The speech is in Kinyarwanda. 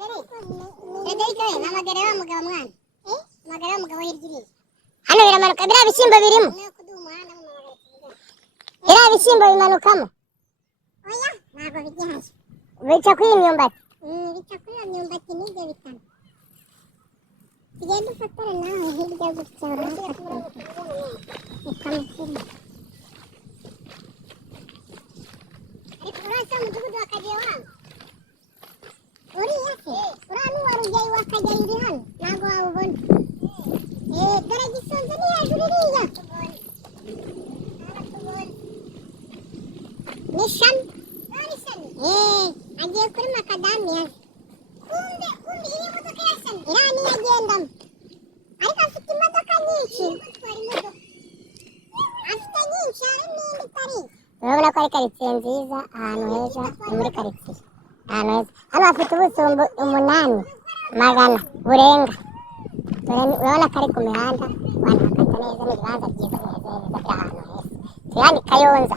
Federico we mpamagare wa mugabo mwana mpamagare wa mugabo hirya iriya hano biramanuka biriya bishyimbo birimo biriya bishyimbo bimanukamo oya ntabwo bijyayo bica kuri iyi myumbati bica kuri iyo myumbati n'ibyo bitanu tugende ufatore nawe hirya gutya ukamushyira ariko urasa umudugudu wa Kageyo uriya se uriya n'uwa Rugeyo wa Kageyo uri hano ntabwo wawubona dore Gisonzo ni hejuru iriya ni Shami agiye kuri makadamiya kumbe iriya modoka ya Shami iriya niyo agendamo ariko afite imodoka nyinshi afite nyinshi hari n'indi itari urabona ko ari karitsiye nziza ahantu heza ni muri karitsiye ahantu heza hano hafite ubuso 800 burenga urabona ko ari ku mihanda abantu bakata neza n'ibibanza byiza neza biri ahantu heza turi hano i Kayonza